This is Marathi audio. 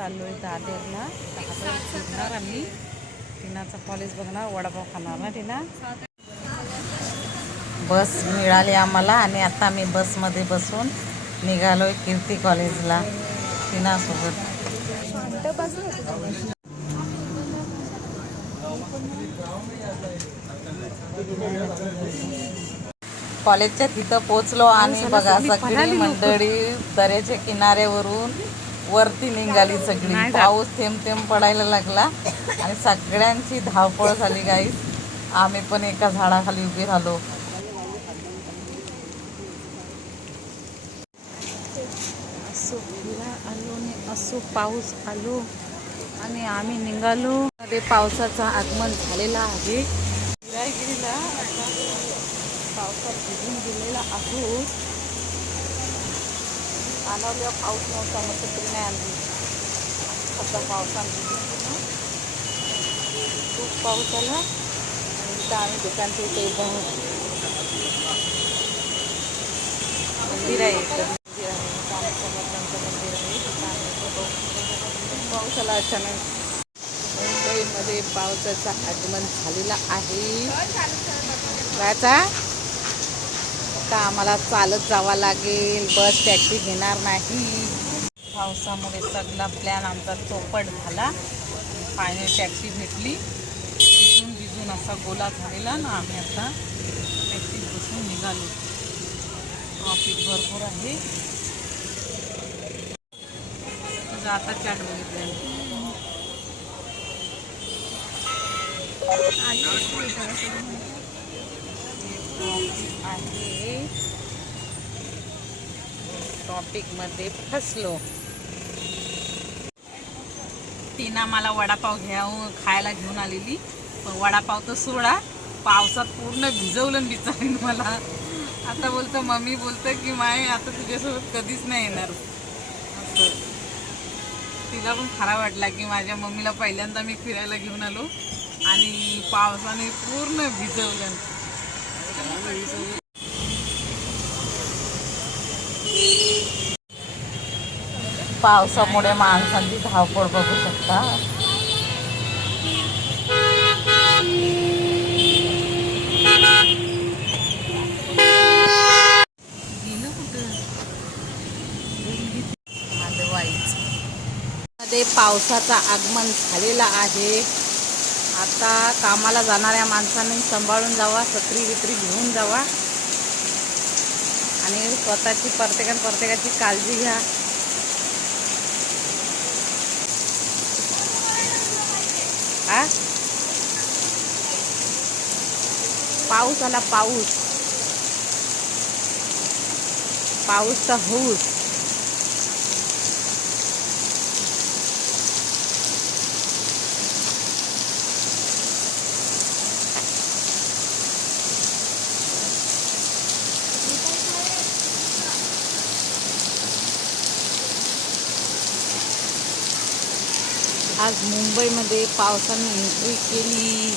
चाललो आहे दादरला फिरणार आम्ही. टिनाचं कॉलेज बघणार वडापाव खाणार ना टिना? बस मिळाली आम्हाला आणि आता आम्ही बसमध्ये बसून निघालो आहे कीर्ती कॉलेजला टिनासोबत. कॉलेजच्या तिथं पोचलो आणि बघा सगळी मंडळी दऱ्याच्या किनाऱ्यावरून वरती निघाली सगळी. पाऊस थेंब थेंब पडायला लागला. आणि सगळ्यांची धावपळ झाली गाई आम्ही पण एका झाडाखाली उभे राहिलो. असो फिरा आलो आणि असो पाऊस आलो आणि आम्ही निघालो. मध्ये पावसाचं आगमन झालेलं आहे. फिरायगिरीला आता पावसात भिजून गेलेला आहोत. आणवल्या पाऊस नव्हता मग तरी नाही आणली आता पावसात भिजून गेलो खूप पाऊस आला आणि इथं आम्ही दुकानच्या इथे उभं आहोत मंदिर आहे इथं मंदिर आहे स्वामी समर्थांचं मंदिर आहे तिथं आम्ही उभं आहोत. पाऊस आला अचानक मुंबईमध्ये पावसाचं आगमन झालेलं आहे राजा आता आम्हाला चालत जावं लागेल. बस टॅक्सी घेणार नाही. पावसामध्ये सगळा प्लॅन आमचा चौपट झाला. फायनल टॅक्सी भेटली. भिजून भिजून असा गोला झालेला ना आम्ही आता. टॅक्सी बसून निघालो. ट्रॉफिक भरपूर आहे. तुझा आता चॅट बघितलं आहे. टॉपिकमध्ये फसलो. तिनं मला वडापाव घ्यावं हो, खायला घेऊन आलेली. पण वडापाव तर सोडा पावसात पूर्ण भिजवलं बिचारीन मला. आता बोलतं मम्मी बोलतं की माय आता तुझ्यासोबत कधीच नाही येणार. असं. तिला पण खरा वाटला की माझ्या मम्मीला पहिल्यांदा मी फिरायला घेऊन आलो आणि पावसाने पूर्ण भिजवलं. पावसामुळे माणसांची धावपळ बघू शकता. मध्ये पावसाचा आगमन झालेला आहे. आता कामाला जाणाऱ्या माणसांनी सांभाळून जावा सत्री वित्री घेऊन जावा. आणि स्वतःची प्रत्येकाने प्रत्येकाची काळजी घ्या. आ? पाऊस आला पाऊस. पाऊस तर होऊच. आज मुंबईमध्ये पावसाने एंट्री केली.